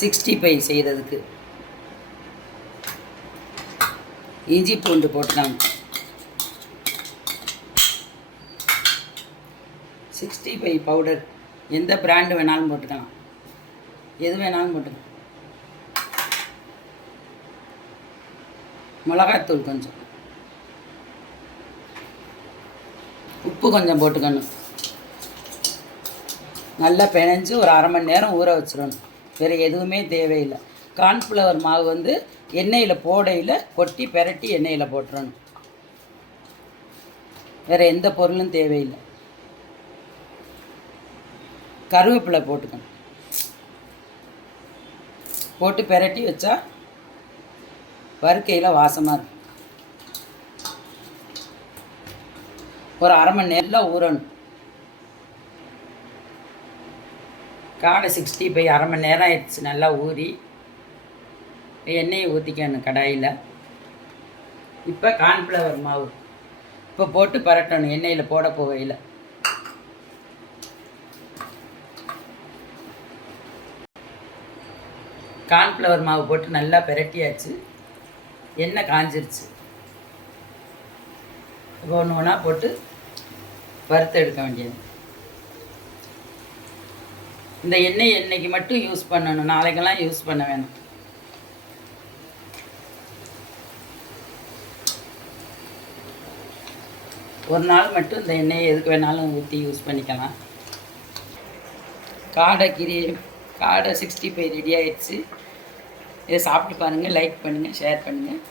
65 செய்கிறதுக்கு இஞ்சி பூண்டு போட்டுக்கலாம். 65 பவுடர் எந்த பிராண்டு வேணாலும் போட்டுக்கலாம், எது வேணாலும் போட்டுக்கலாம். மிளகாத்தூள் கொஞ்சம், உப்பு கொஞ்சம் போட்டுக்கணும். நல்லா பிணைஞ்சு ஒரு அரை மணி நேரம் ஊற வச்சிடணும். வேறு எதுவுமே தேவையில்லை. கார்ன்ஃப்ளவர் மாவு வந்து எண்ணெயில் போடையில் கொட்டி பெரட்டி எண்ணெயில் போட்டுறணும். வேறு எந்த பொருளும் தேவையில்லை. கருவேப்பிலை போட்டுக்கணும். போட்டு பெரட்டி வச்சா வறுக்கையில் வாசமாக இருக்கும். ஒரு அரை மணி நேரம் ஊறணும். காடை 65 அரை மணி நேரம் ஆயிடுச்சு. நல்லா ஊறி எண்ணெயை ஊற்றிக்கணும் கடாயில். இப்போ கார்ன்ஃப்ளவர் மாவு இப்போ போட்டு பரட்டணும் எண்ணெயில் போட போகையில். கார்ன்ஃப்ளவர் மாவு போட்டு நல்லா பெரட்டியாச்சு. எண்ணெய் காஞ்சிருச்சு. இப்போ ஒன்று ஒன்றா போட்டு வறுத்து எடுக்க வேண்டியது. இந்த எண்ணெய் எண்ணெய்க்கு மட்டும் யூஸ் பண்ணணும், நாளைக்கெல்லாம் யூஸ் பண்ண வேணும். ஒரு நாள் மட்டும் இந்த எண்ணெயை எதுக்கு வேணாலும் ஊற்றி யூஸ் பண்ணிக்கலாம். காடை 65 ரெடி ஆகிடுச்சு. இதை சாப்பிட்டு பாருங்கள், லைக் பண்ணுங்கள், ஷேர் பண்ணுங்கள்.